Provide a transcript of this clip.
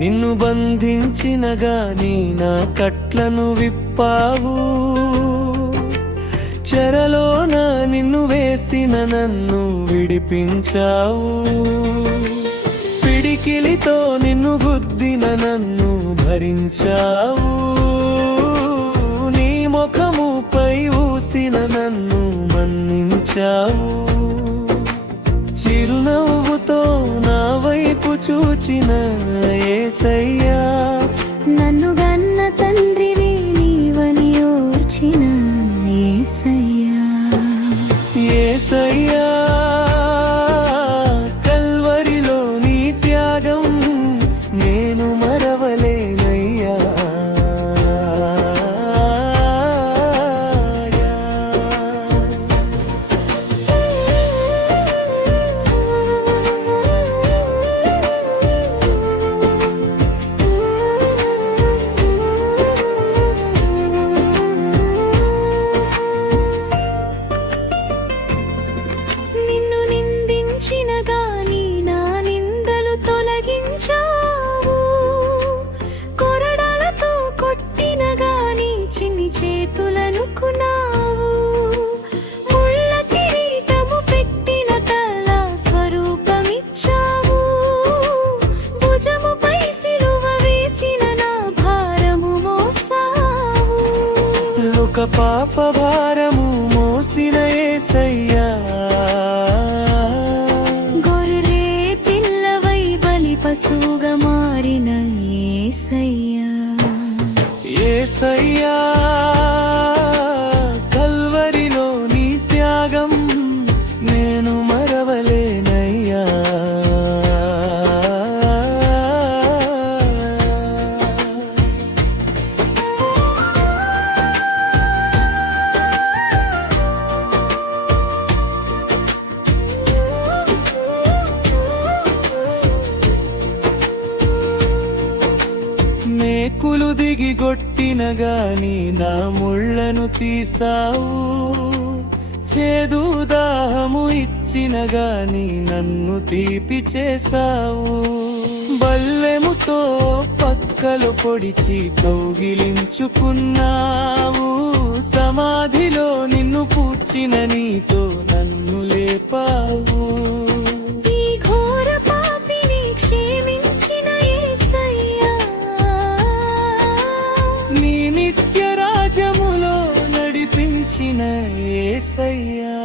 నిన్ను బంధించిన గాని నా కట్లను విప్పావు. చెరలోన నిన్ను వేసిన నన్ను విడిపించావు. పిడికిలితో నిన్ను గుద్దిన నన్ను భరించావు. నీ ముఖముపై ఊసిన నన్ను మన్నించావు. చిరునవ్వుతో నా వైపు చూచిన యేసయ్యా, నన్ను గన్న తండ్రివి నీవని ఓర్చిన యేసయ్యా. యేసయ్యా, కల్వరిలో నీ త్యాగం నేను మరవలేనయ్యా. గాని నా నిందలు తొలగించావు. కొరడాలతో కొట్టిన గాని చిన్ని చేతులను కునావు. ముళ్ళ కిరీటము పెట్టిన తల స్వరూపమిచ్చావు. భుజముపై సిలువ వేసిన నా భారము మోసావు. లోక పాప భారము మోసిన యేసయ్యా, పశువుగా మారిన యేసయ్యా. యేసయ్యా, కల్వరిలో నీ త్యాగం నేను మరవలేనయ్యా. మేకులు దిగి కొట్టిన గాని నా ముళ్ళను తీసావు. చేదు దాహము ఇచ్చిన గాని నన్ను తీపి చేసావు. బల్లెముతో పక్కలు పొడిచి కౌగిలించుకున్నావు. సమాధిలో నిన్ను పూడ్చిన నీతో నన్ను లేపావు. నిత్య రాజ్యములో నడిపించిన యేసయ్యా.